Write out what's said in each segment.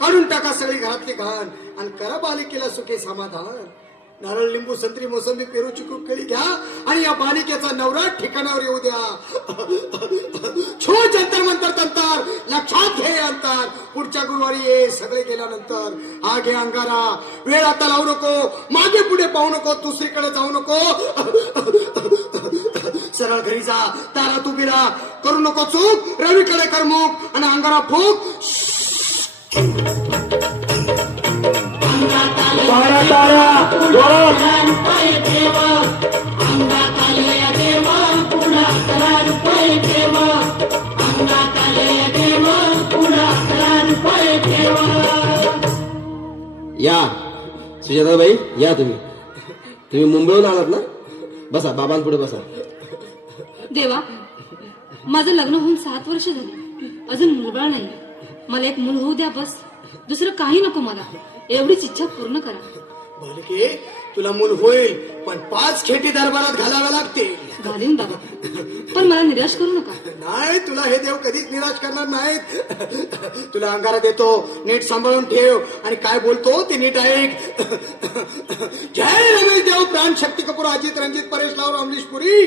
काढून टाका सगळी घरातली घाण. आणि करा बालिकेला सुखे समाधान. नारळ लिंबू संत्री मोसंबी पेरू चिकू केळी घ्या. आणि या बालिकेचा नवरा ठिकाणावर येऊ द्या. छो जंतर मंतर तंतर. लक्षात घे अंतर. पुढच्या गुरुवारी ये. सगळे गेल्यानंतर. हा घे अंगारा. वेळ आता लावू नको. मागे पुढे पाहू नको. दुसरीकडे जाऊ नको. सरळ घरी जा. तारा तू बिरा करू नको चूक. रवीकडे कर मुख आणि अंगारा फूक. तारा तारा या सुजाताबाई या तुम्ही. तुम्ही मुंबईहून आलात ना? बसा बाबांपुढे बसा. देवा माझं लग्न होऊन सात वर्ष झाली. अजून मुलबाळ नाही. मला एक मूल होऊ द्या बस. दुसरं काही नको मला. एवढीच इच्छा पूर्ण करा. बालिके तुला मूल होईल पण पाच खेटी दरबारात घालाव्या लागतील. घालीन बाबा. पण मला निराश करू नका. नाही तुला हे देव कधीच निराश करणार नाहीत. तुला अंगारा देतो नीट सांभाळून ठेव. आणि काय बोलतो ते नीट ऐक. जय रमेश देव प्राण शक्ती कपूर अजित रंजित परेश लावर अमरीश पुरी.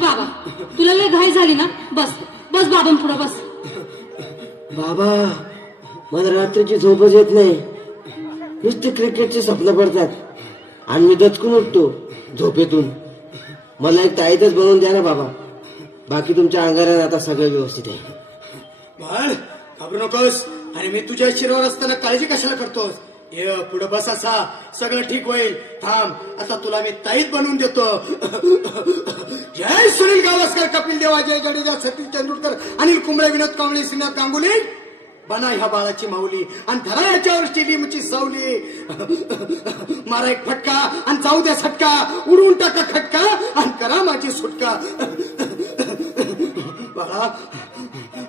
बाबा तुला लय घाई झाली ना? बस बस बाबा पुढं बस. बाबा मला रात्रीची झोपच येत नाही. नुसते क्रिकेटचे स्वप्न पडतात. आणि मी दचकून उठतो झोपेतून. मला एक ताईतच बनवून द्या ना बाबा. बाकी तुमच्या अंगारात आता सगळं व्यवस्थित आहे. बाळ घाबरू नकोस. आणि मी तुझ्या शिरावर असताना काळजी कशाला करतोस? ये पुढे बस असा. सगळं ठीक होईल. थांब. आता तुला मी ताईत बनवून देतो. जय सुनील गावस्कर कपिल देव अजय जडेजा सतीश तेंडुलकर अनिल कुंबळे विनोद कांबळे श्रीनाथ गांगुली बना ह्या बाळाची माऊली आणि धरा याच्यावर स्टेडियमची सावली. मारा एक फटका आणि जाऊ द्या सटका. उडून टाका खटका आणि करा माझी सुटका. बाळा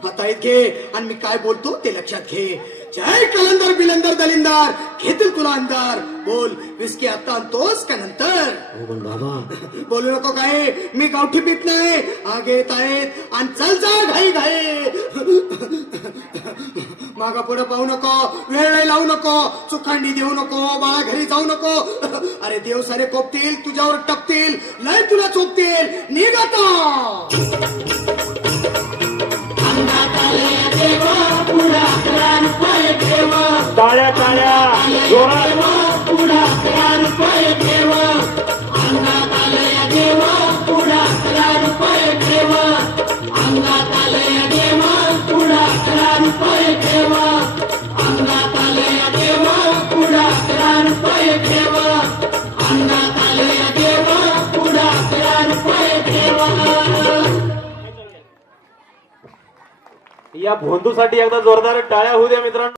ऐक घे आणि मी काय बोलतो ते लक्षात घे. जय कलंदर बिलंदर दलिंदर. घेतील तुला अंधार. बोल विस्की आता आणतोस का नंतर? हो पण बाबा. बोलू नको काय. मी गावठी पित नाही. आगे येत आहेत. आणि चल जा घाई घाई. मागा पुढे पाहू नको. वेळ लावू नको. चुखांडी देऊ नको. बाळा घरी जाऊ नको. अरे देव सारे कोपतील. तुझ्यावर टपतील. लय तुला चोपतील. या भोंदूसाठी एकदा जोरदार टाळ्या होऊ द्या मित्रांनो.